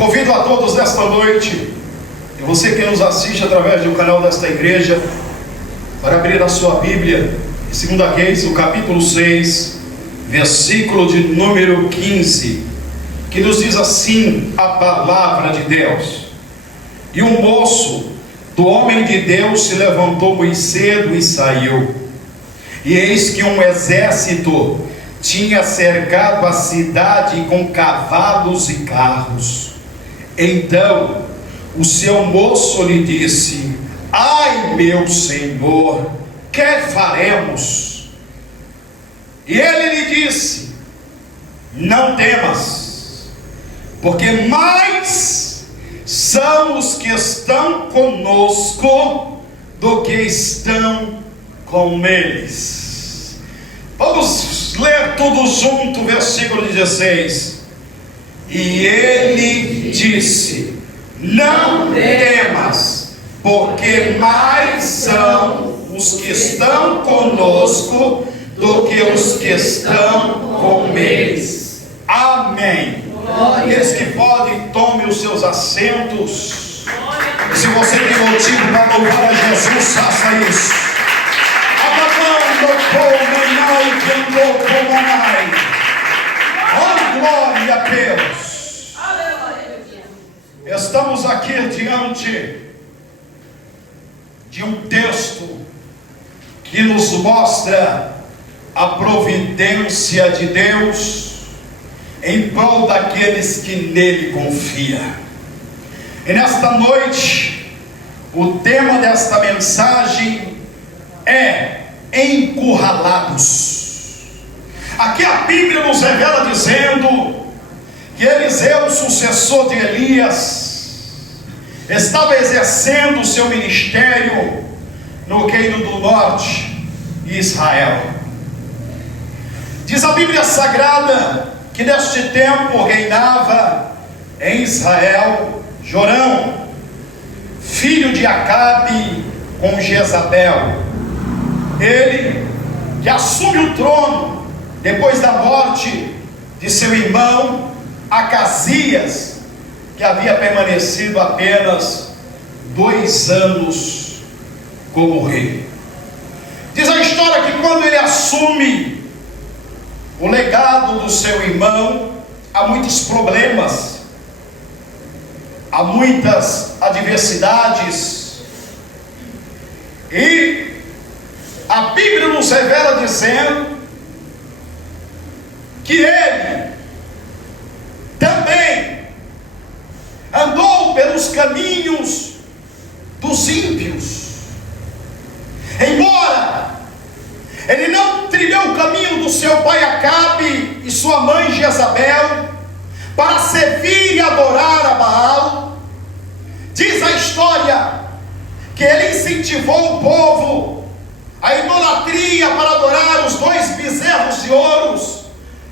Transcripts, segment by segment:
convido a todos nesta noite, e você que nos assiste através do canal desta igreja, para abrir a sua Bíblia em 2 Reis, o capítulo 6, versículo de número 15, que nos diz assim a palavra de Deus: E um moço do homem de Deus se levantou muito cedo e saiu, e eis que um exército tinha cercado a cidade com cavalos e carros. Então o seu moço lhe disse: Ai, meu senhor, que faremos? E ele lhe disse: Não temas, porque mais são os que estão conosco do que estão com eles. Vamos ler tudo junto, versículo 16. E ele disse: Não temas, porque mais são os que estão conosco do que os que estão com eles. Amém. Aqueles que podem, tomem os seus assentos. Se você tem motivo para louvar a Jesus, faça isso. Oh, glória a Deus. Estamos aqui diante de um texto que nos mostra a providência de Deus em prol daqueles que nele confiam. E nesta noite, o tema desta mensagem é encurralados. Aqui a Bíblia nos revela dizendo que Eliseu, sucessor de Elias, estava exercendo o seu ministério no reino do norte, Israel. Diz a Bíblia Sagrada que neste tempo reinava em Israel Jorão, filho de Acabe, com Jezabel. Ele que assume o trono depois da morte de seu irmão Acasias, que havia permanecido apenas 2 anos como rei. Diz a história que quando ele assume o legado do seu irmão, há muitos problemas, há muitas adversidades, e a Bíblia nos revela dizendo que ele também andou pelos caminhos dos ímpios. Embora ele não trilhou o caminho do seu pai Acabe e sua mãe Jezabel para servir e adorar a Baal, diz a história que ele incentivou o povo à idolatria para adorar os 2 bezerros de ouros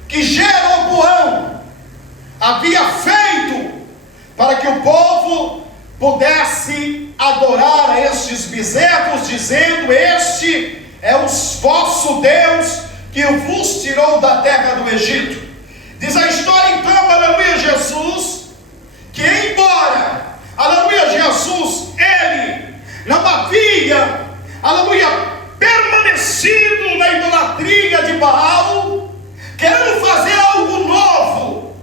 que Jeroboão havia feito para que o povo pudesse adorar a estes bezerros, dizendo: Este é o vosso Deus que vos tirou da terra do Egito. Diz a história então, aleluia, Jesus, que embora, aleluia, Jesus, ele não havia, aleluia, permanecido na idolatria de Baal, querendo fazer algo novo,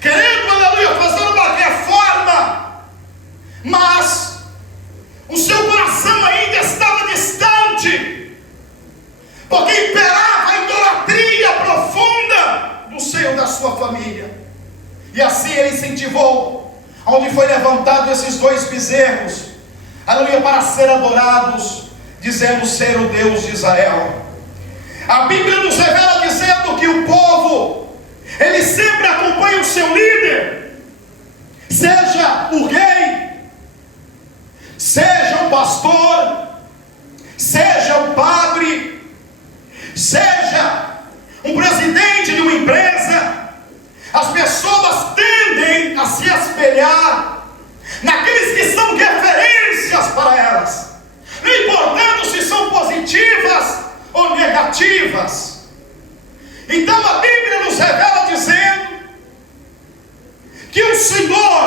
querendo, aleluia, fazer uma reforma, mas o seu coração ainda estava distante, porque imperava a idolatria profunda no seio da sua família. E assim ele incentivou, onde foi levantado esses 2 bezerros, aleluia, para ser adorados, dizendo ser o Deus de Israel. A Bíblia nos revela dizendo que o povo, ele sempre acompanha o seu líder, seja o rei, seja o pastor, seja o padre, seja um presidente de uma empresa. As pessoas tendem a se espelhar naqueles que são referências para elas, não importando se são positivas ou negativas. Então a Bíblia nos revela dizendo que o Senhor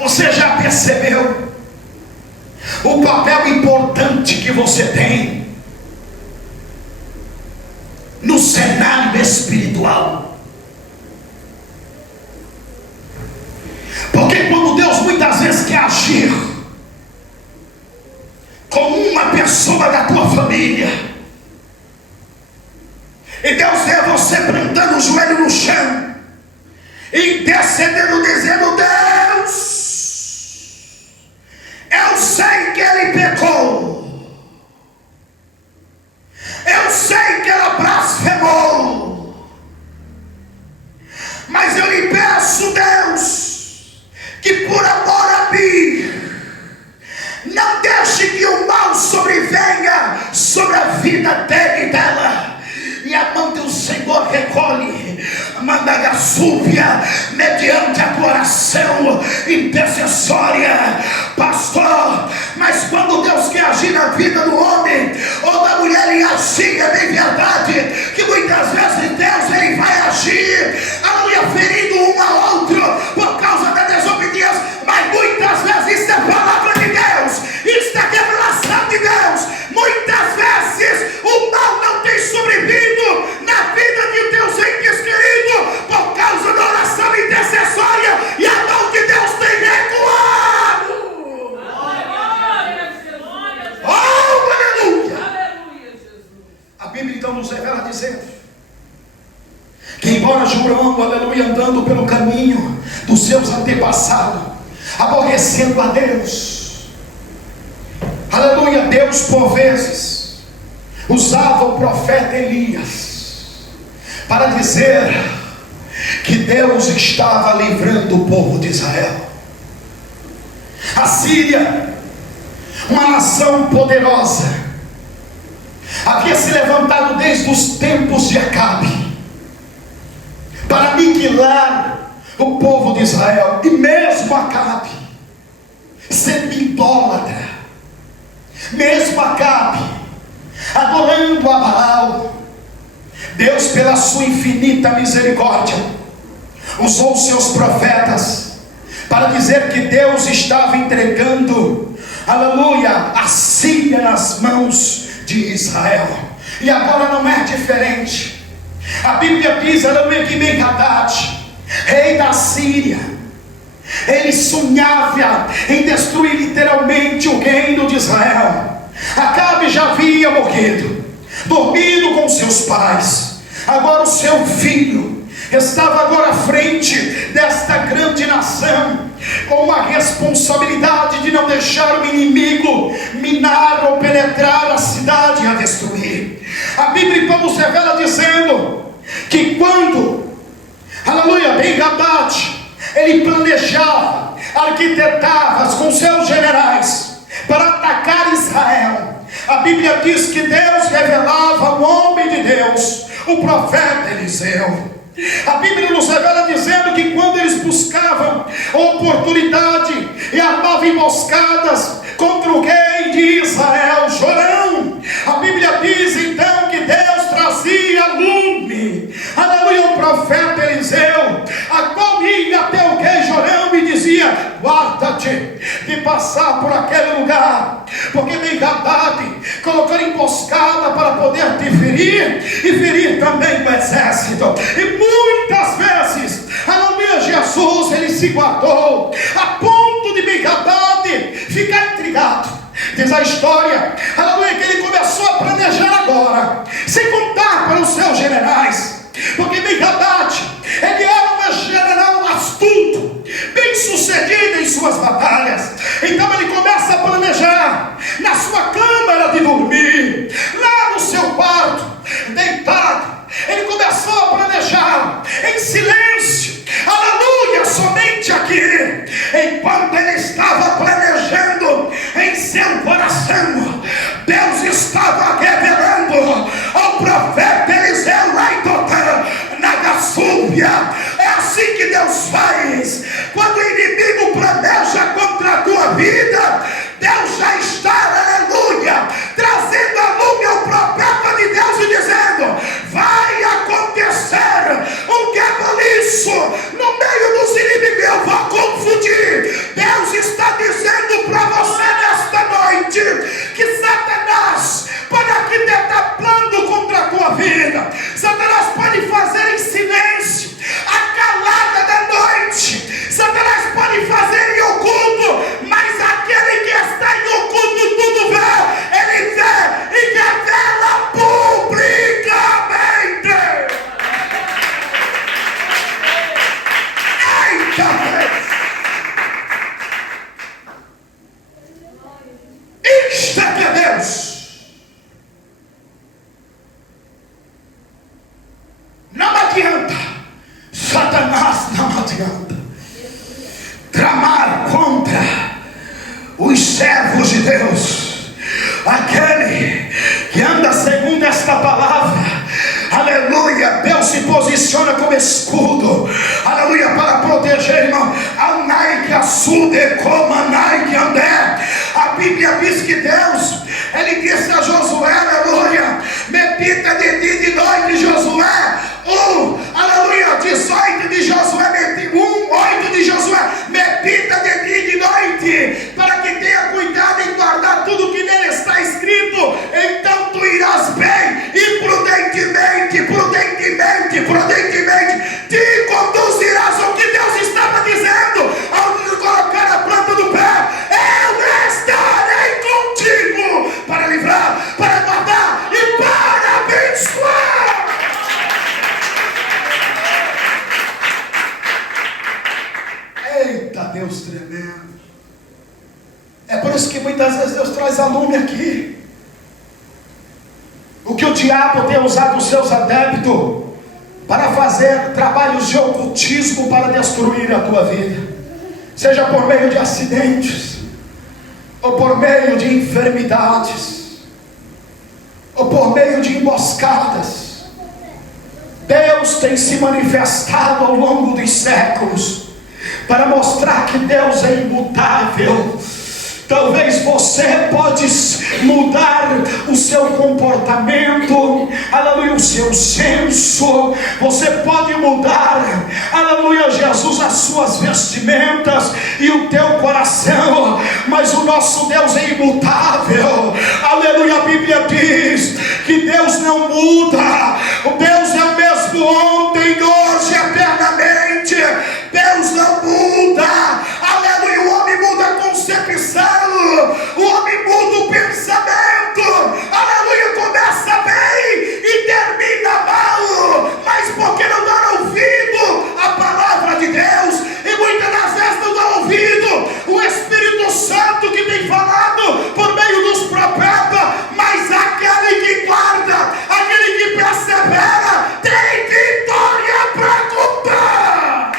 Você já percebeu o papel importante que você tem no cenário espiritual? Porque quando Deus muitas vezes quer agir com uma pessoa da tua família, e Deus vê você plantando o joelho no chão, intercedendo, dizendo: Deus, eu sei que ele pecou, eu sei que ela blasfemou, mas eu lhe peço, Deus, que por amor a mim, não deixe que o mal sobrevenha sobre a vida dele e dela. E a mão do Senhor recolhe, manda a súpia, mediante a oração intercessória, pastor. Mas quando Deus quer agir na vida do homem ou da mulher, ele assim, é bem verdade que muitas vezes Deus ele vai agir, aleluia, ferindo um ao outro por causa da desobediência, mas muitas vezes isso é palavra de Deus, isso é revelação de Deus. Muitas vezes o mal não tem sobrevivido na vida de Deus entes querido por causa da oração intercessória, e a mão de Deus tem recuado. Oh, aleluia! A Bíblia então nos revela dizendo que embora João, aleluia, andando pelo caminho dos seus antepassados, aborrecendo a Deus, aleluia, Deus por vezes usava o profeta Elias para dizer que Deus estava livrando o povo de Israel. A Síria, uma nação poderosa, havia se levantado desde os tempos de Acabe para aniquilar o povo de Israel. E mesmo Acabe, sendo idólatra, mesmo Acabe adorando a Baal, Deus, pela sua infinita misericórdia, usou seus profetas para dizer que Deus estava entregando, aleluia, a Síria nas mãos de Israel. E agora não é diferente. A Bíblia diz, aleluia, que Ben-Hadad, rei da Síria, ele sonhava em destruir literalmente o reino de Israel. Acabe já havia morrido, dormido com seus pais. Agora o seu filho estava agora à frente desta grande nação, com uma responsabilidade de não deixar o inimigo minar ou penetrar a cidade e a destruir. A Bíblia então nos revela dizendo que quando, aleluia, Ben-Hadad, ele planejava, arquitetava com seus generais para atacar Israel, a Bíblia diz que Deus revelava o homem de Deus, o profeta Eliseu. A Bíblia nos revela dizendo que quando eles buscavam oportunidade e armavam emboscadas contra o rei de Israel, Jorão, a Bíblia diz então que Deus trazia lume, aleluia, o profeta Eliseu, a qual ia até o rei Jorão e dizia: guarda-te de passar por aquele lugar, porque Ben-Hadad colocou emboscada para poder te ferir e ferir também o exército. E muitas vezes, aleluia, Jesus ele se guardou a ponto de Ben-Hadad ficar intrigado. Diz a história, aleluia, que ele começou a planejar agora, sem contar para os seus generais, porque Ben-Hadad ele era um general astuto, bem sucedido em suas batalhas. Então ele começa a planejar na sua câmara de dormir, lá no seu quarto, deitado. Ele começou a planejar em silêncio, aleluia, somente aqui. Enquanto ele estava planejando em seu coração, Deus estava revelando ao profeta Eliseu lá em Dotã, na Gassúbia. É assim que Deus faz. Quando o inimigo planeja contra a tua vida, Deus já está, aleluia, trazendo a lume ao profeta de Deus e dizendo: vai acontecer um reboliço no meio dos inimigos. Eu vou confundir. Deus servos de Deus, aquele que anda segundo esta palavra, aleluia, Deus se posiciona como escudo, aleluia, para proteger, irmão. A Nike Asude como a Nike Andé. A Bíblia diz que Deus, ele disse a Josué, aleluia, medita de dia e de noite, Josué, aleluia, 18 de Josué, 8 de Josué, medita de dia e de noite, para que tenha cuidado em guardar tudo que nele está escrito, então tu irás bem e prudentemente te conduzirás ao que Deus estava dizendo, ao colocar a planta do pé. Eu estarei contigo para livrar, para guardar e para abençoar. Eita, Deus tremendo. É por isso que muitas vezes Deus traz a lume aqui. O que o diabo tem usado os seus adeptos para fazer trabalhos de ocultismo para destruir a tua vida, seja por meio de acidentes, ou por meio de enfermidades, ou por meio de emboscadas. Deus tem se manifestado ao longo dos séculos para mostrar que Deus é imutável. Talvez você pode mudar o seu comportamento, aleluia, o seu senso, você pode mudar, aleluia, Jesus, as suas vestimentas e o teu coração, mas o nosso Deus é imutável, aleluia. A Bíblia diz que Deus não muda, o Deus é o mesmo ontem, hoje, eternamente. Deus não muda, aleluia. O homem muda a concepção, o homem muda o pensamento, aleluia, começa bem e termina mal, mas porque não dá ouvido à palavra de Deus, e muitas das vezes não dá ouvido o Espírito Santo que tem falado por meio dos profetas, mas aquele que guarda, aquele que persevera, tem vitória para contar.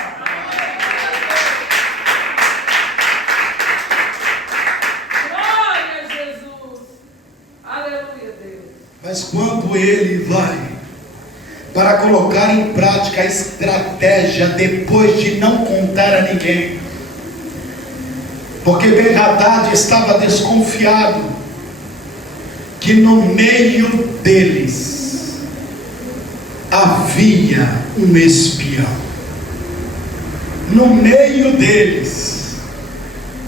Mas quando ele vai para colocar em prática a estratégia, depois de não contar a ninguém, porque Ben-Hadad estava desconfiado que no meio deles havia um espião, no meio deles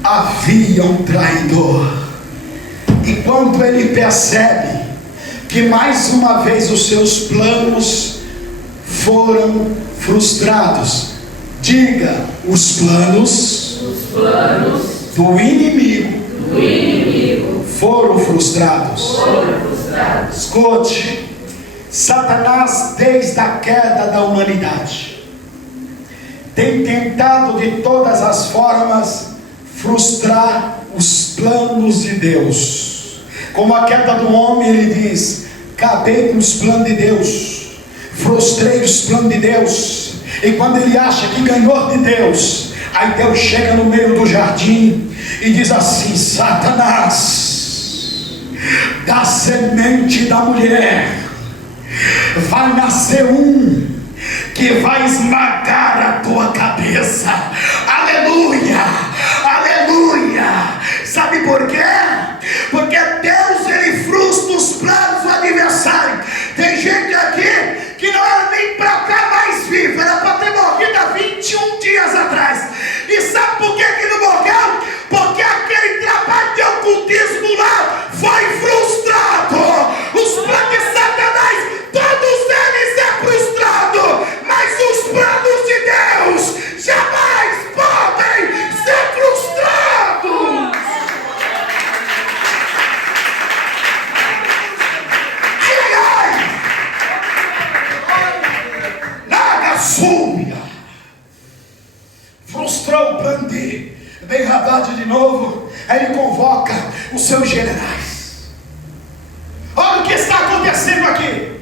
havia um traidor. E quando ele percebe que mais uma vez os seus planos foram frustrados, diga: os planos do inimigo foram frustrados. Escute, Satanás, desde a queda da humanidade, tem tentado de todas as formas frustrar os planos de Deus. Como a queda do homem, ele diz: acabei com os planos de Deus, frustrei os planos de Deus. E quando ele acha que ganhou de Deus, aí Deus chega no meio do jardim e diz assim: Satanás, da semente da mulher vai nascer um que vai esmagar a tua cabeça. Aleluia, aleluia. Sabe por quê? Porque Deus, ele frustra os planos do adversário. Tem gente aqui que não era nem para cá mais vivo, era para ter morrido há 21 dias atrás. E sabe por que não morreu? Porque aquele trabalho de ocultismo lá foi frustrado. Os planos de Satanás, todos eles é frustrado, mas os planos de Deus jamais podem ser frustrados. Súbia frustrou o plano de Ben-Hadad de novo. Aí ele convoca os seus generais. Olha o que está acontecendo aqui,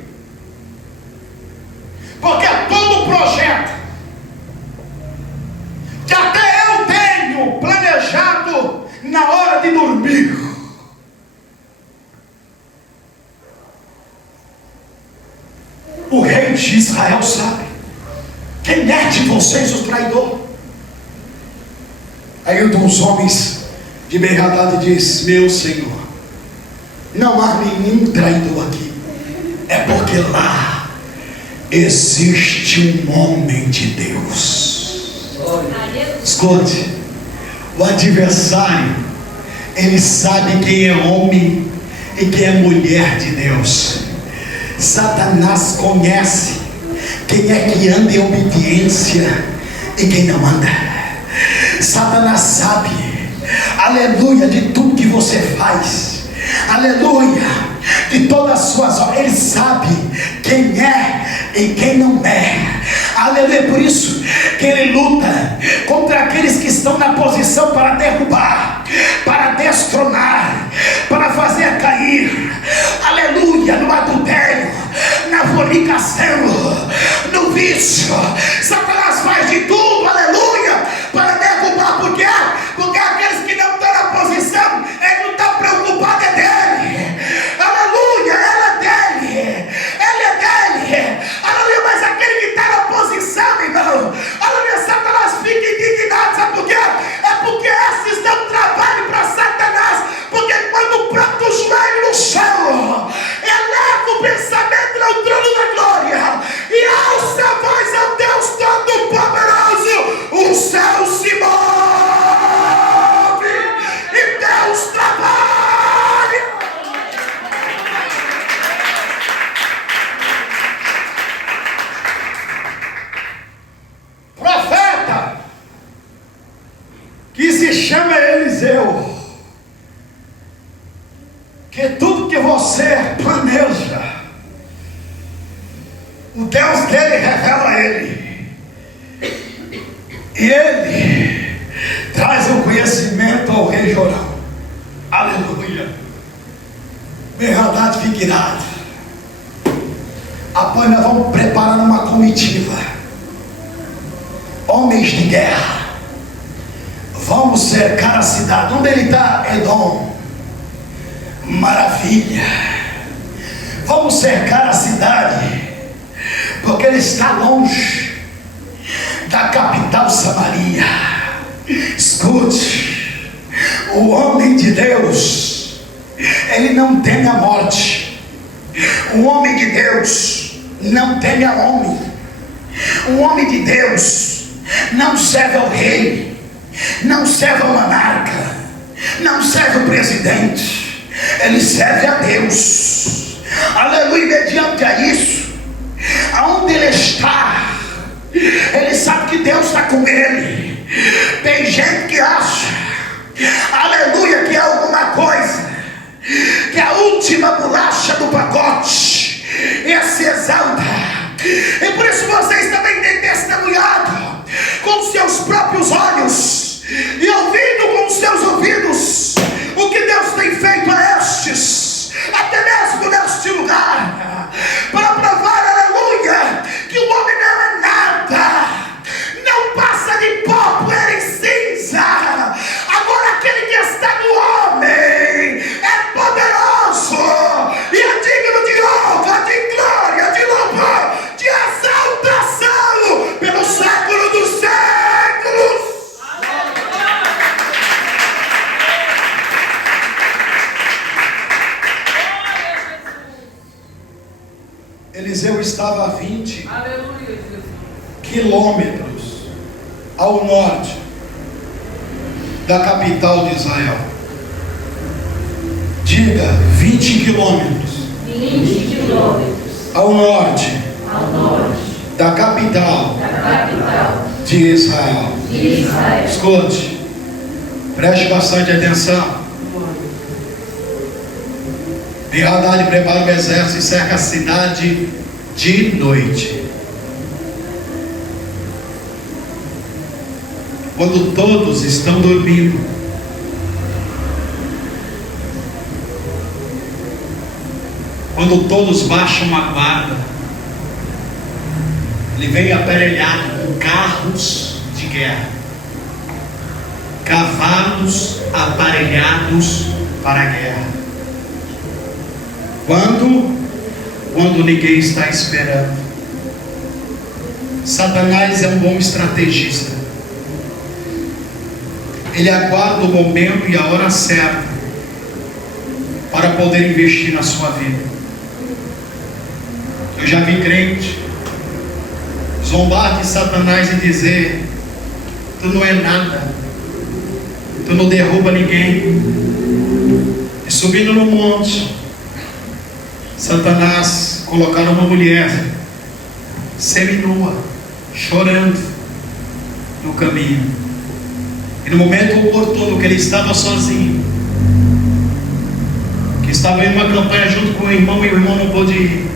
porque todo o projeto que até eu tenho planejado na hora de dormir, homens de Israel sabem quem é de vocês o traidor. Aí um dos homens de Ben-Hadad diz: meu senhor, não há nenhum traidor aqui, é porque lá existe um homem de Deus. Escute, o adversário, ele sabe quem é homem e quem é mulher de Deus. Satanás conhece quem é que anda em obediência e quem não anda. Satanás sabe, aleluia, de tudo que você faz, aleluia, de todas as suas obras. Ele sabe quem é e quem não é, aleluia. Por isso que ele luta contra aqueles que estão na posição para derrubar, para destronar, para fazer cair, aleluia, no adultério, na fornicação, no vício. Satanás faz de tudo, aleluia, para derrubar. Por quê? Porque aqueles que não estão na posição, ele não está preocupado, é dele, aleluia, ele é dele, aleluia. Mas aquele que está na posição, irmão, aleluia, Satanás fica indignado. Sabe por quê? É porque esses dão trabalho para Satanás. Porque quando planta o joelho no chão, eleva o pensamento ao trono da glória e alça a voz ao Deus Todo-Poderoso, o céu se move e Deus trabalha. Profeta que se chama Eliseu, que tudo que você planeja, o Deus dele revela a ele, e ele traz o conhecimento ao rei Jorão, aleluia. Ben-Hadad fica irado. Após nós vamos preparar uma comitiva, homens de guerra, vamos cercar a cidade. Onde ele está? Edom. Maravilha. Vamos cercar a cidade, porque ele está longe da capital Samaria. Escute, o homem de Deus, ele não teme a morte. O homem de Deus não teme a homem. O homem de Deus não serve ao rei, não serve ao monarca, não serve ao presidente, ele serve a Deus, aleluia. Mediante a isso, aonde ele está, ele sabe que Deus está com ele. Tem gente que acha, aleluia, que é alguma coisa, que é a última bolacha do pacote, e se exalta. E por isso vocês também têm testemunhado com seus próprios olhos e ouvindo com seus ouvidos o que Deus tem feito a estes, até mesmo neste lugar, para provar, aleluia, que o homem não é nada, não passa de pó, poeira e cinza. Agora aquele que está no homem é poderoso e é digno de honra, de glória, de louvor, de exaltação pelo século dos séculos. Eliseu estava a 20 quilômetros ao norte da capital de Israel. Diga, 20 quilômetros. 20 quilômetros ao norte da capital de Israel. Escute, preste bastante atenção. Ben-Hadad prepara o exército e cerca a cidade de noite. Quando todos estão dormindo, quando todos baixam a guarda, ele vem aparelhado com carros de guerra, cavalos aparelhados para a guerra. Quando ninguém está esperando. Satanás é um bom estrategista. Ele aguarda o momento e a hora certa para poder investir na sua vida. Eu já vi crente zombar de Satanás e dizer: tu não é nada, tu não derruba ninguém. E subindo no monte, Satanás colocaram uma mulher seminua, chorando no caminho. E no momento oportuno que ele estava sozinho, que estava em uma campanha junto com o irmão, e o irmão não pôde ir.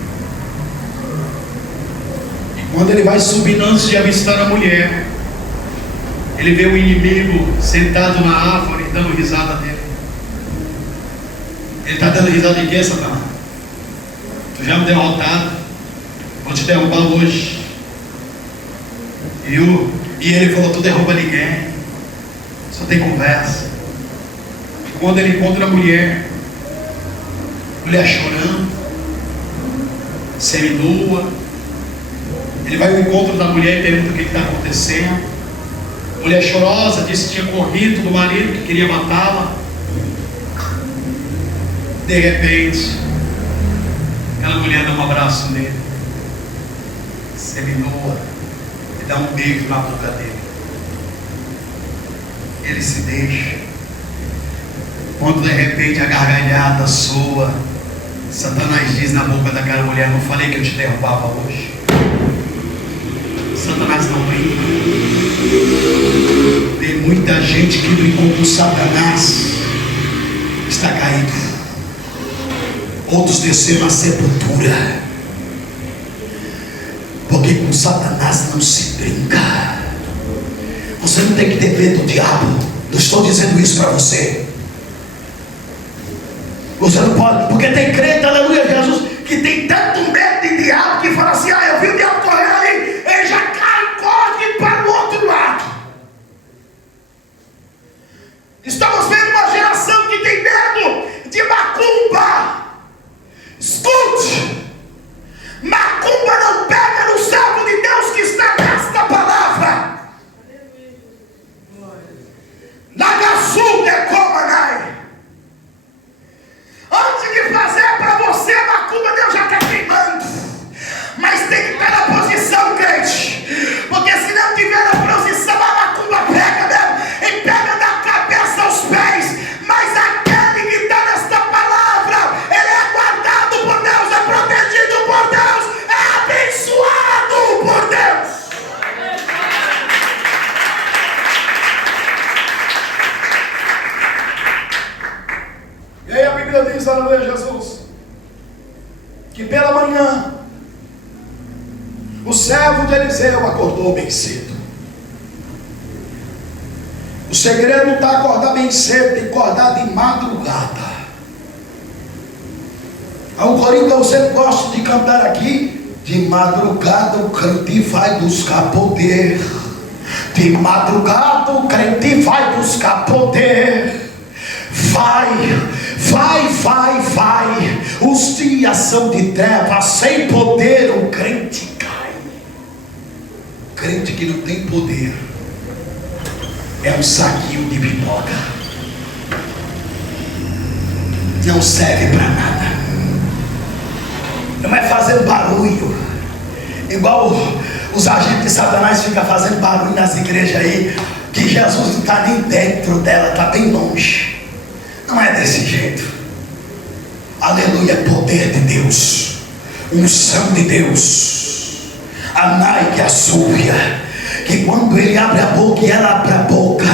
E quando ele vai subindo, antes de avistar a mulher, ele vê o inimigo sentado na árvore, dando risada dele. Ele está dando risada de quê, Satanás? Tu já me derrotado, vou te derrubar hoje. E ele falou: tu derruba ninguém, só tem conversa. Quando ele encontra a mulher chorando, seminua, ele vai ao encontro da mulher e pergunta o que está acontecendo. Mulher chorosa, disse que tinha corrido do marido que queria matá-la. De repente, aquela mulher dá um abraço nele, seminua, e dá um beijo na boca dele. Ele se deixa. Quando de repente a gargalhada soa, Satanás diz na boca daquela mulher: não falei que eu te derrubava hoje? Satanás não brinca. Tem muita gente que brincou com Satanás, está caído. Outros desceram à sepultura, porque com Satanás não se brinca. Você não tem que ter medo do diabo. Não estou dizendo isso para você. Você não pode, porque tem crente, aleluia, Jesus, que tem tanto medo de diabo que fala assim: eu vi o diabo correndo ali, ele já cai e corre para o outro lado. Estamos vendo uma geração que tem medo de macumba. Escute, macumba não pega no servo de Deus que está nesta palavra. Nagasul de Comanai. Antes de fazer para você a macumba, Deus já está queimando. Mas tem que estar na posição, crente, porque se não tiver na posição, a macumba pega mesmo, e pega da cabeça aos pés. Mas aquele que está nesta palavra, ele é guardado por Deus, é protegido por Deus, é abençoado por Deus. E aí a Bíblia diz, aleluia, Jesus, que pela manhã o servo de Eliseu acordou bem cedo. O segredo não está acordar bem cedo, tem que acordar de madrugada. O corinho que eu sempre gosto de cantar aqui: de madrugada o crente vai buscar poder. De madrugada o crente vai buscar poder. Vai. Os dias são de trevas, sem poder o crente cai. Crente que não tem poder é um saquinho de pipoca, não serve para nada. Não é fazendo barulho, igual os agentes de Satanás ficam fazendo barulho nas igrejas aí, que Jesus não está nem dentro dela, está bem longe. Não é desse jeito. Aleluia, é poder de Deus, unção de Deus. A Nike, a súbia, que quando ele abre a boca e ela abre a boca,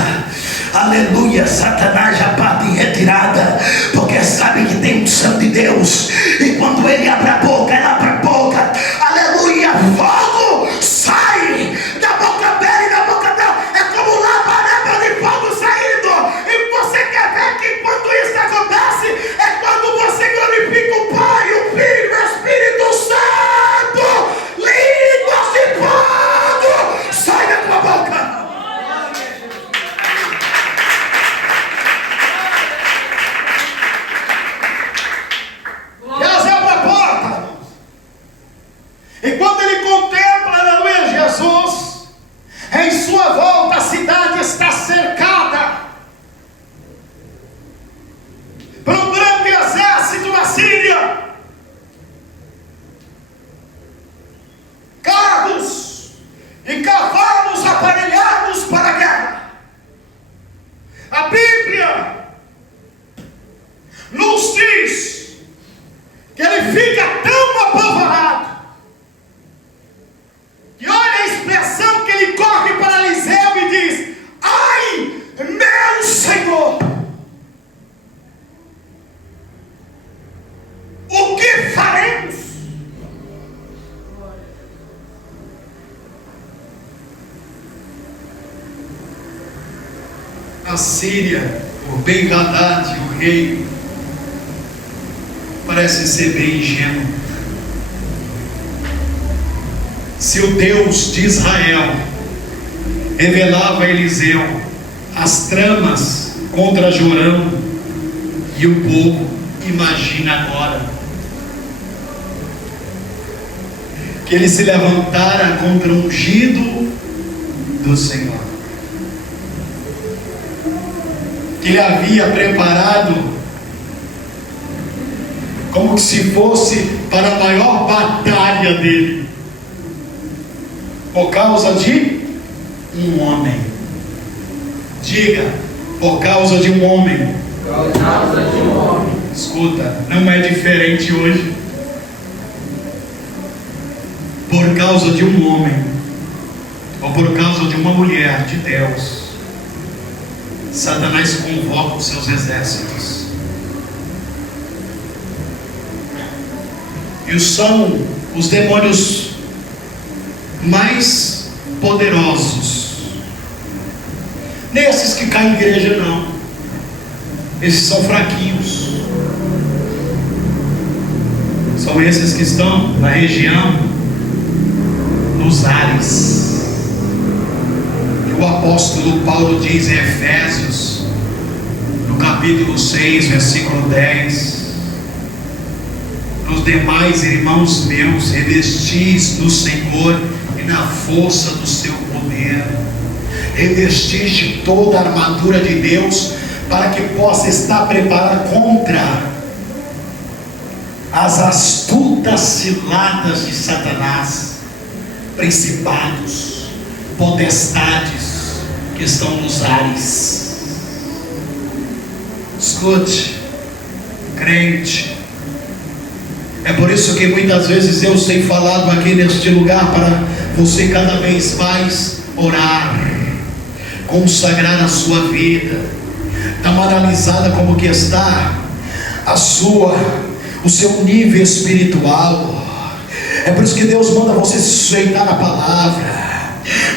aleluia, Satanás já parte em retirada, porque sabe que tem unção de Deus. E quando ele abre a boca, ela abre a boca, aleluia, fogo sai da boca dela e da boca dela. É como labareda de fogo saindo. E você quer ver que quando isso acontece, é quando você glorifica o Pai, o Filho, o Espírito Santo. Línguas de fogo sai da tua boca. E quando ele contém A Bíblia nos diz que ele fica tão apavorado que olha a expressão que ele corre para Eliseu e diz: ai, meu Senhor, o que faremos? A Síria, o Ben-Hadad, o rei, parece ser bem ingênuo. Se o Deus de Israel revelava a Eliseu as tramas contra Jorão e o povo, imagina agora que ele se levantara contra o ungido do Senhor, que ele havia preparado como que se fosse para a maior batalha dele, por causa de um homem. Diga, por causa de um homem. Por causa de um homem. Escuta, não é diferente hoje. Por causa de um homem, ou por causa de uma mulher de Deus, Satanás convoca os seus exércitos. E são os demônios mais poderosos. Nem esses que caem em igreja, não. Esses são fraquinhos. São esses que estão na região, nos ares. E o apóstolo Paulo diz em Efésios, no capítulo 6, versículo 10: os demais, irmãos meus, revestis no Senhor e na força do seu poder. Revestiste toda a armadura de Deus, para que possa estar preparado contra as astutas ciladas de Satanás, principados, potestades que estão nos ares. Escute, crente, é por isso que muitas vezes Deus tem falado aqui neste lugar para você cada vez mais orar, consagrar a sua vida, dar uma analisada como que está o seu nível espiritual. É por isso que Deus manda você se sujeitar na palavra.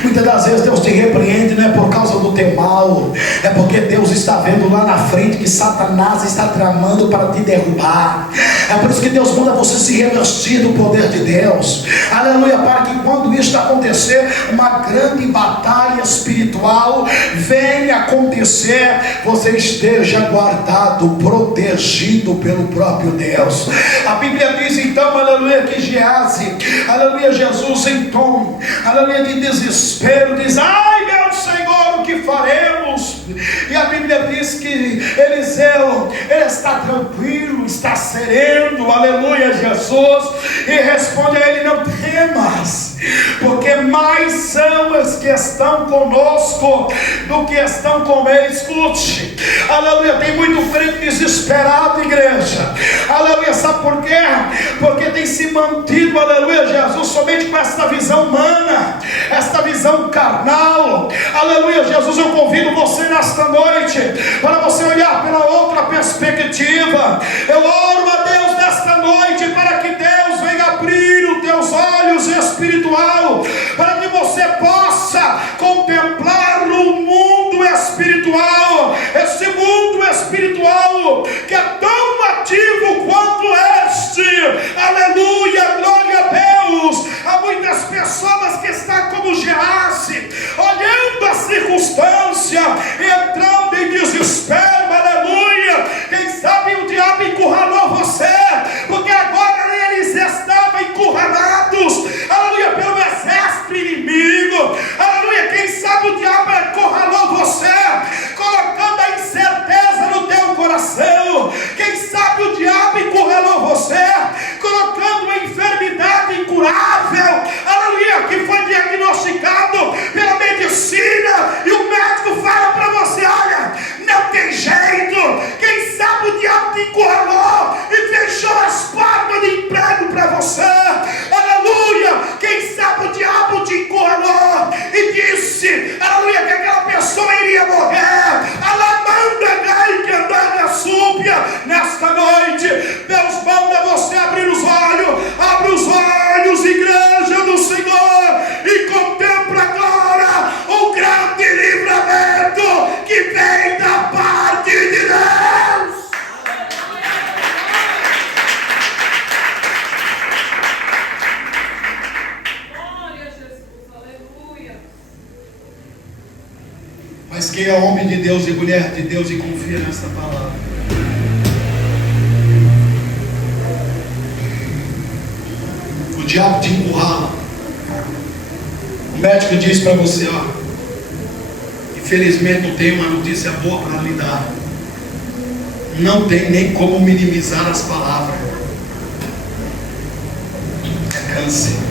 Muitas das vezes Deus te repreende, não é por causa do teu mal, é porque Deus está vendo lá na frente que Satanás está tramando para te derrubar. É por isso que Deus manda você se revestir do poder de Deus, aleluia, para que quando isso acontecer, uma grande batalha espiritual venha acontecer, você esteja guardado, protegido pelo próprio Deus. A Bíblia diz então, aleluia, que Geazi, aleluia, Jesus em tom, aleluia, de desespero, diz: ai, meu Senhor, o que faremos? E a Bíblia diz que Eliseu, ele está tranquilo, está sereno, aleluia, Jesus, e responde a ele: não temas, porque mais são os que estão conosco do que estão com ele. Escute, aleluia, tem muito crente desesperado, igreja, aleluia, sabe por quê? Porque tem se mantido, aleluia, Jesus, somente com esta visão humana, esta visão carnal. Aleluia, Jesus, eu convido você nesta noite para você olhar pela outra perspectiva. Eu oro a Deus nesta noite para que Deus venha abrir os teus olhos espiritual, para que você possa contemplar o mundo espiritual, esse mundo espiritual que é tão ativo quanto este. Aleluia, glória a Deus. Há muitas pessoas que estão como Geazi, olhando a circunstância, entrando Deus e mulher de Deus e confia nessa palavra. O diabo te encurrala. O médico diz para você, ó, infelizmente não tem uma notícia boa para lhe dar. Não tem nem como minimizar as palavras. É câncer.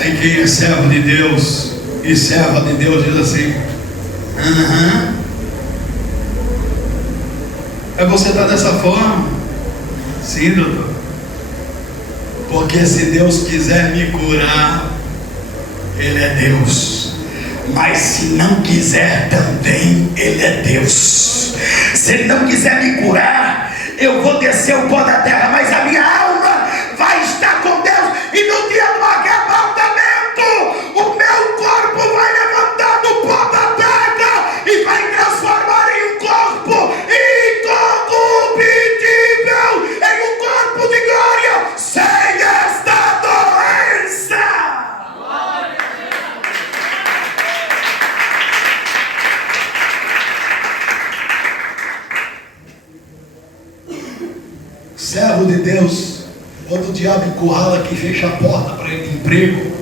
Aí quem é servo de Deus e serva de Deus diz assim: Mas você está dessa forma? Sim, doutor. Porque se Deus quiser me curar, Ele é Deus. Mas se não quiser também, Ele é Deus. Se Ele não quiser me curar, eu vou descer o pó da terra, mas a minha alma vai estar com Deus. E no dia do arrebatamento, o meu corpo vai levantar do pó da terra e vai transformar em um corpo incorruptível, em um corpo de glória, sem esta doença. Servo de Deus, quando o diabo encurrala que fecha a porta para ele de emprego,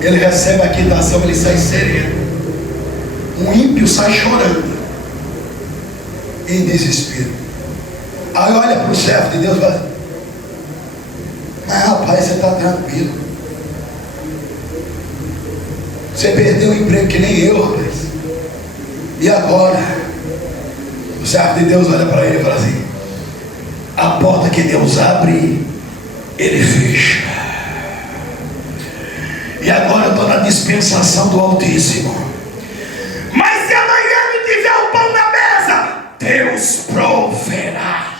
ele recebe a quitação, ele sai sereno. Um ímpio sai chorando, em desespero. Aí olha para o servo de Deus e fala: Mas rapaz, você está tranquilo. Você perdeu o emprego que nem eu, rapaz. E agora? O servo de Deus olha para ele e fala assim: A porta que Deus abre, Ele fecha. E agora eu estou na dispensação do Altíssimo. Mas se amanhã não tiver o pão na mesa, Deus proverá.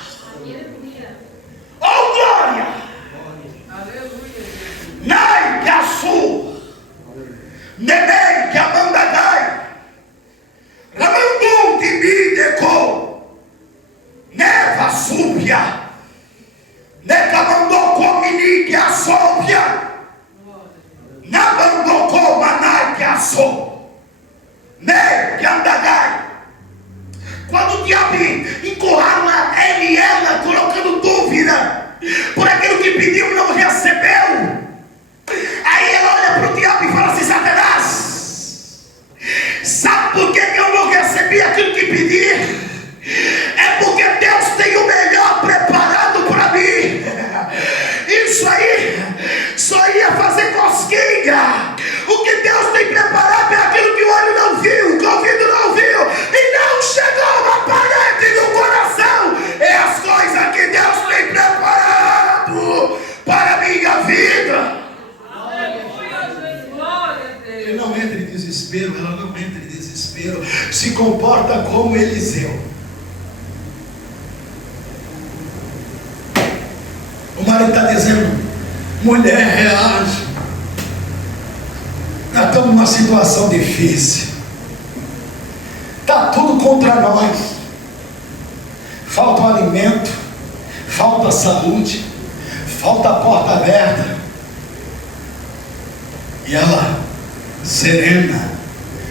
Oh glória! Nai que açu, neném que amandagai, ramandum de bideco, neva súbia, necamandou comini que assobia, nabandou comanai que assou, ne que andagai. Quando o diabo encurrala ele e ela, colocando dúvida por aquilo que pediu e não recebeu, aí ela olha para o diabo e fala assim: Satanás, sabe por que eu não recebi aquilo que pedi? É porque Deus tem o melhor preparado para mim. Isso aí só ia fazer cosquinha. O que Deus tem preparado é aquilo que o olho não viu, que o ouvido não viu e não chegou na parede do coração. É as coisas que Deus tem preparado para a minha vida. Ele não entra em desespero, ela não entra em desespero. Se comporta como Eliseu. O marido está dizendo: mulher, reage. Nós estamos numa situação difícil. Está tudo contra nós. Falta o alimento, falta a saúde, falta a porta aberta. E ela, serena,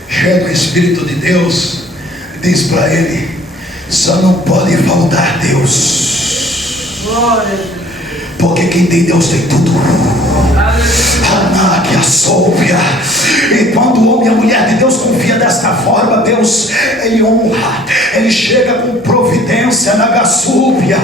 cheia do Espírito de Deus, diz para ele: só não pode faltar Deus. Glória a Deus. Porque quem tem Deus tem tudo. Que assovia. E quando o homem e a mulher de Deus confia desta forma, Deus, Ele honra. Ele chega com providência na gassúbia.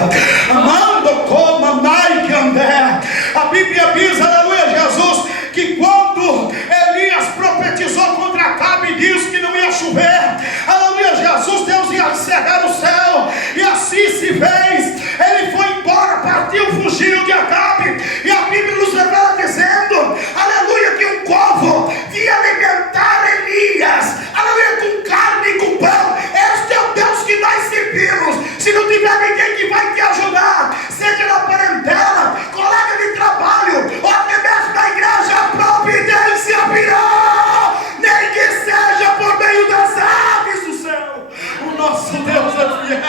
Amando como Nike André. A Bíblia diz, aleluia, Jesus, que quando Elias profetizou contra Acabe, diz que não ia chover. Aleluia, Jesus, Deus ia encerrar o céu. E assim se fez. Ele foi embora, partiu, fugiu de Acabe. E a Bíblia nos revela dizendo, aleluia, que um povo ia alimentar Elias, aleluia, com carne e com pão. Este é o Deus que nós servimos. Se não tiver ninguém que vai te ajudar, seja na parentela, colega de trabalho, ou até mesmo na igreja, a providência virá, nem que seja por meio das aves do céu. O nosso Deus é fiel.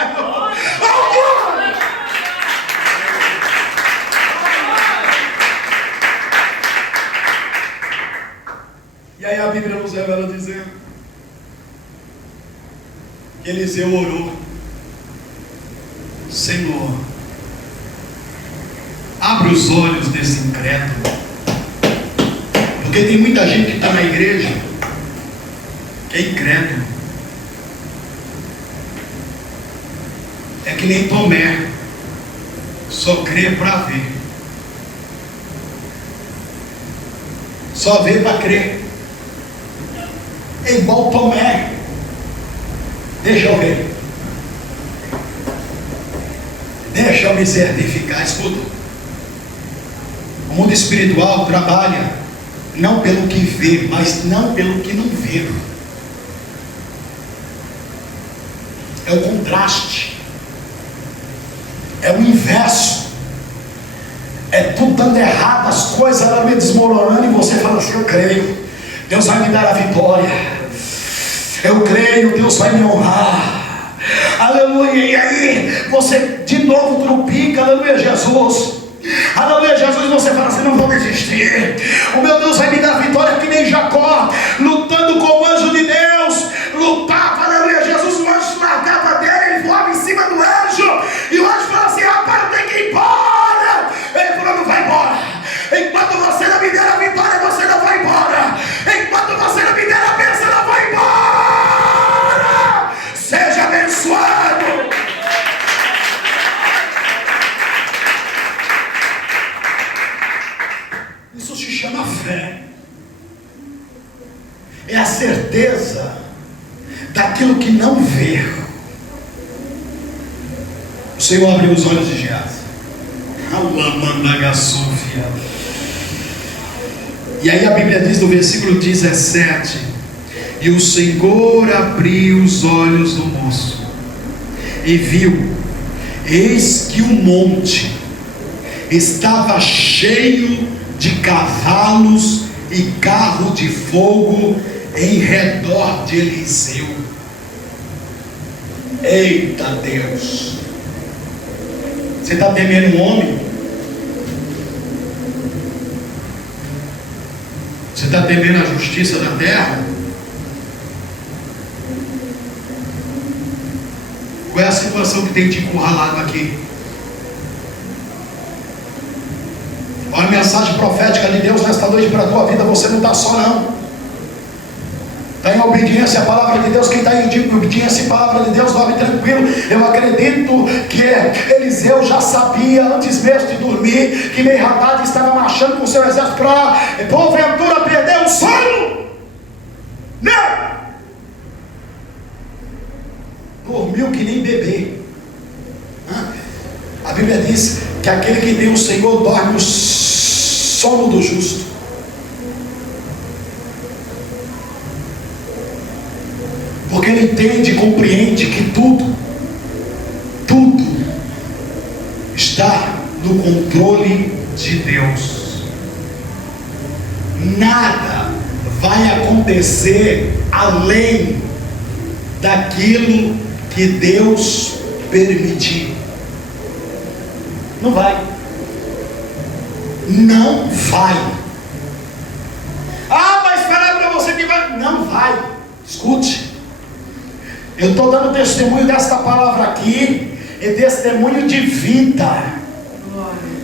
E aí a Bíblia nos revela dizendo que Eliseu orou: Senhor, abre os olhos desse incrédulo. Porque tem muita gente que está na igreja que é incrédulo. É que nem Tomé, só crê para ver. Só vê para crer. É igual Tomé. Deixa eu ver. Deixa eu me certificar. Escuta. O mundo espiritual trabalha não pelo que vê, mas não pelo que não vê. É o contraste. É o inverso. É tudo dando errado, as coisas elas me desmoronando e você fala assim: eu creio, Deus vai me dar a vitória. Eu creio, Deus vai me honrar. Aleluia. E aí você de novo trupica. Aleluia, Jesus. Aleluia, Jesus. Você fala assim: não vou desistir. O meu Deus vai me dar a vitória, que nem Jacó, lutando com o anjo de Deus. Lutava, aleluia, Jesus. O anjo largava dele, ele voava em cima do anjo. E o anjo falava assim: rapaz, tem que ir embora. Ele falou: não vai embora. Enquanto você não me der a vitória, você não vai embora. Enquanto você não me der a bênção, não vai embora. Seja abençoado. Isso se chama fé. É a certeza daquilo que não vê. O Senhor abriu os olhos de Geazi. E aí a Bíblia diz no versículo 17: e o Senhor abriu os olhos do moço e viu, eis que o monte estava cheio de cavalos e carro de fogo em redor de Eliseu. Eita Deus! Você está temendo um homem? Você está temendo a justiça da terra? Qual é a situação que tem te encurralado aqui? Olha a mensagem profética de Deus nesta noite para a tua vida. Você não está só, não. Está em obediência à palavra de Deus. Quem está em obediência à palavra de Deus, dorme tranquilo. Eu acredito que Eliseu já sabia, antes mesmo de dormir, que Ben-Hadad estava marchando com o seu exército para porventura perder o sono. Não! Dormiu que nem bebê. A Bíblia diz que aquele que tem o Senhor dorme o sono do justo. Porque ele entende e compreende que tudo está no controle de Deus. Nada vai acontecer além daquilo que Deus permitir. Não vai. Não vai. Mas falar para você que vai. Não vai. Escute. Eu estou dando testemunho desta palavra aqui. É testemunho de vida.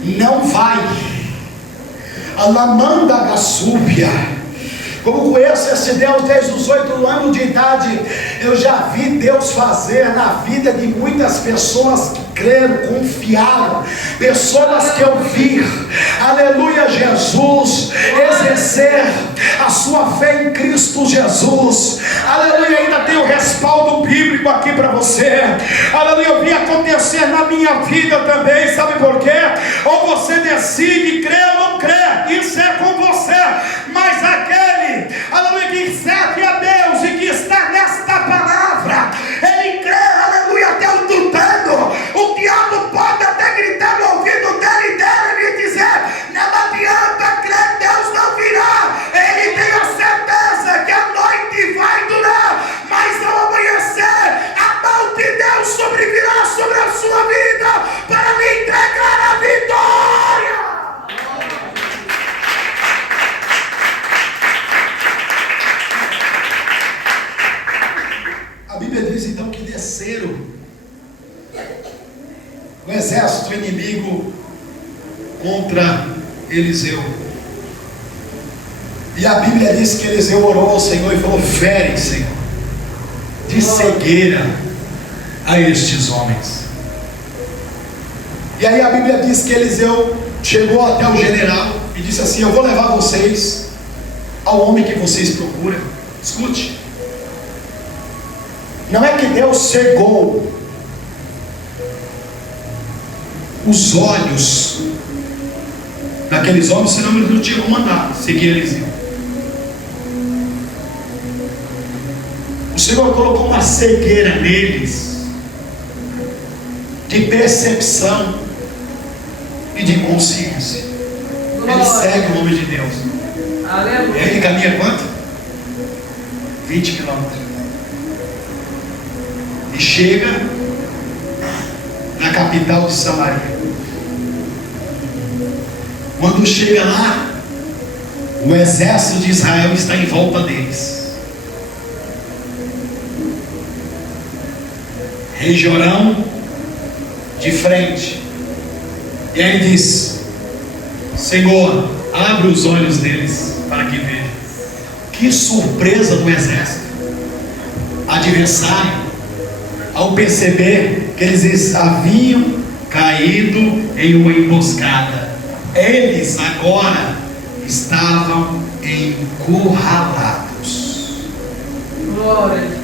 Não vai. Alamanda Gassúbia. Como conheço esse Deus desde os 8 anos de idade, eu já vi Deus fazer na vida de muitas pessoas que creram, confiaram, pessoas que eu vi, aleluia, Jesus, exercer a sua fé em Cristo Jesus, aleluia. Ainda tem o respaldo bíblico aqui para você, aleluia. Eu vi acontecer na minha vida também, sabe por quê? Ou você decide crer ou não crer, isso é com você, mas aquele, aleluia, que serve a Deus e que está nesta palavra, ele crê, aleluia, até o tutano. O diabo pode até gritar no ouvido dele e dizer: não adianta crer, Deus não virá. Ele tem a certeza que a noite vai durar, mas ao amanhecer a mão de Deus sobrevirá sobre a sua vida para lhe entregar a vitória. exército inimigo contra Eliseu. E a Bíblia diz que Eliseu orou ao Senhor e falou: fere, Senhor, de cegueira a estes homens. E aí a Bíblia diz que Eliseu chegou até o general e disse assim: eu vou levar vocês ao homem que vocês procuram. Escute, não é que Deus cegou os olhos daqueles homens, senão eles não tinham mandado seguir Eliseu. O Senhor colocou uma cegueira neles de percepção e de consciência. Ele segue o homem de Deus. Aleluia. Ele caminha quanto? 20 quilômetros. E chega na capital de Samaria. Quando chega lá, o exército de Israel está em volta deles. Rei Jorão de frente. E aí diz: Senhor, abre os olhos deles para que vejam. Que surpresa do exército adversário ao perceber que eles haviam caído em uma emboscada. Eles agora estavam encurralados. Glória a Deus.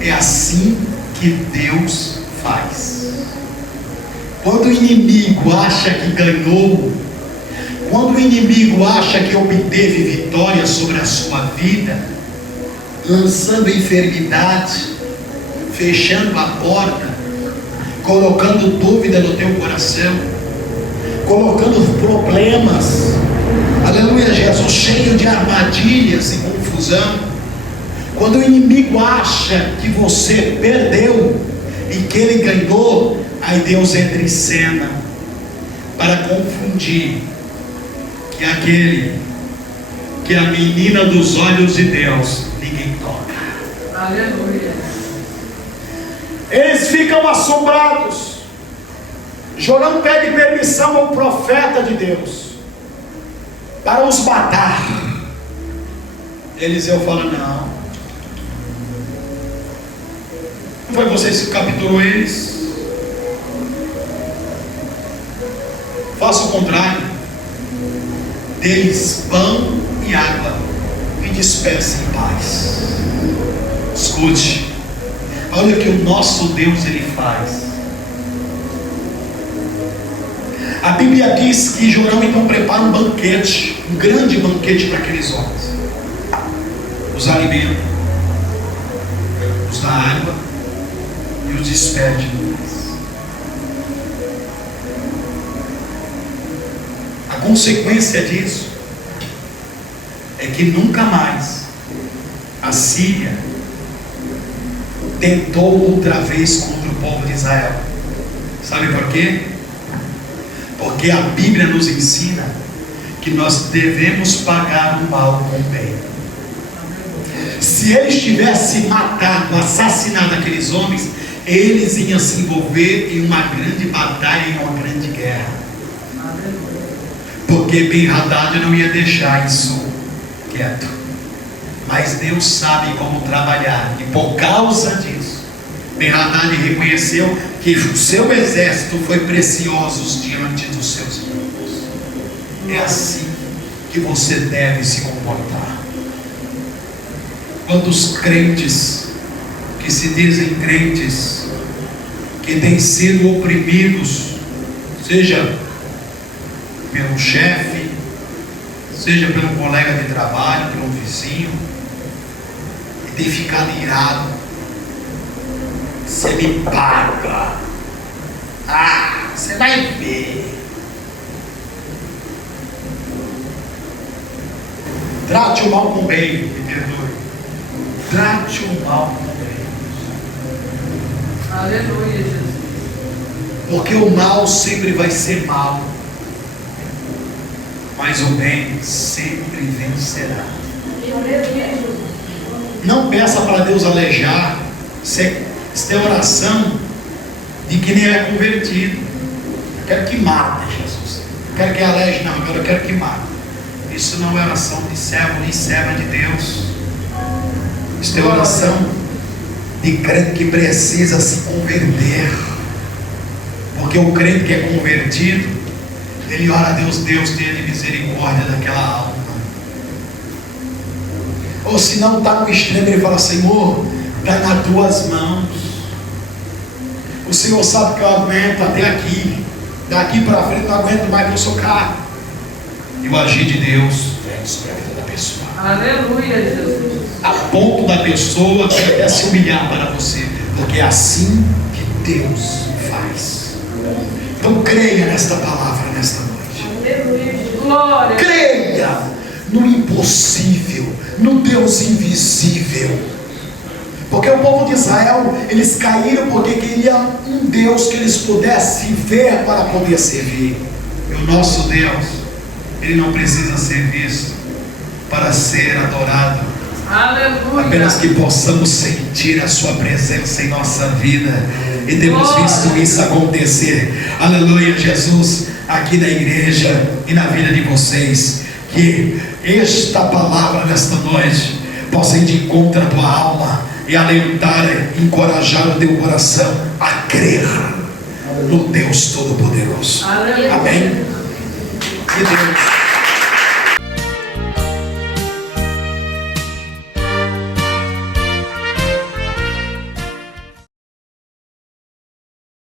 É assim que Deus faz. Quando o inimigo acha que ganhou, quando o inimigo acha que obteve vitória sobre a sua vida, lançando enfermidade, fechando a porta, colocando dúvida no teu coração, colocando problemas, aleluia, Jesus, cheio de armadilhas e confusão. Quando o inimigo acha que você perdeu e que ele ganhou, aí Deus entra em cena para confundir que que a menina dos olhos de Deus ninguém toca. Aleluia. Eles ficam assombrados. Jorão pede permissão ao profeta de Deus para os matar. Eliseu fala: não foi vocês que capturou eles. Faça o contrário, dê-lhes pão e água e disperse em paz. Escute, olha o que o nosso Deus ele faz. A Bíblia diz que Jorão então prepara um banquete, um grande banquete para aqueles homens. Os alimenta, os dá água e os despede em paz. A consequência disso é que nunca mais a Síria tentou outra vez contra o povo de Israel. Sabe por quê? Porque a Bíblia nos ensina que nós devemos pagar o mal com o bem. Se eles tivessem matado, assassinado aqueles homens, eles iam se envolver em uma grande batalha, em uma grande guerra. Porque Ben-Hadad não ia deixar isso quieto. Mas Deus sabe como trabalhar. E por causa disso, Ben-Hadad reconheceu que o seu exército foi precioso diante dos seus irmãos. É assim que você deve se comportar. Quando os crentes, que se dizem crentes, que têm sido oprimidos, seja pelo chefe, seja pelo colega de trabalho, pelo vizinho, e tem ficado irado: você me paga, você vai ver. Trate o mal com o bem, me perdoe. Trate o mal com o bem. Aleluia, Jesus. Porque o mal sempre vai ser mal, mas o bem sempre vencerá. Não peça para Deus alejar. Isso é oração de que nem é convertido. Eu quero que mate, Jesus. Eu quero que elege, não, agora eu quero que mate. Isso não é oração de servo nem serva de Deus. Isso é oração de crente que precisa se converter. Porque o crente que é convertido, ele ora a Deus, Deus tenha de misericórdia daquela alma. Ou se não está no extremo, ele fala: Senhor, está nas tuas mãos. O Senhor sabe que eu aguento até aqui. Daqui para frente não aguento mais, que eu sou carne. E o agir de Deus é sobre a vida da pessoa. Aleluia, Jesus. A ponto da pessoa até se humilhar para você. Porque é assim que Deus faz. Então creia nesta palavra nesta noite. Aleluia. Glória. Creia no impossível, no Deus invisível. Porque o povo de Israel, eles caíram porque queriam um Deus que eles pudessem ver para poder servir. E o nosso Deus, ele não precisa ser visto para ser adorado. Aleluia. Apenas que possamos sentir a sua presença em nossa vida. E temos visto isso acontecer. Aleluia, Jesus, aqui na igreja e na vida de vocês. Que esta palavra nesta noite possa ir de encontro à tua alma e alentar, encorajar o teu coração a crer no Deus Todo-Poderoso. Amém? Que Deus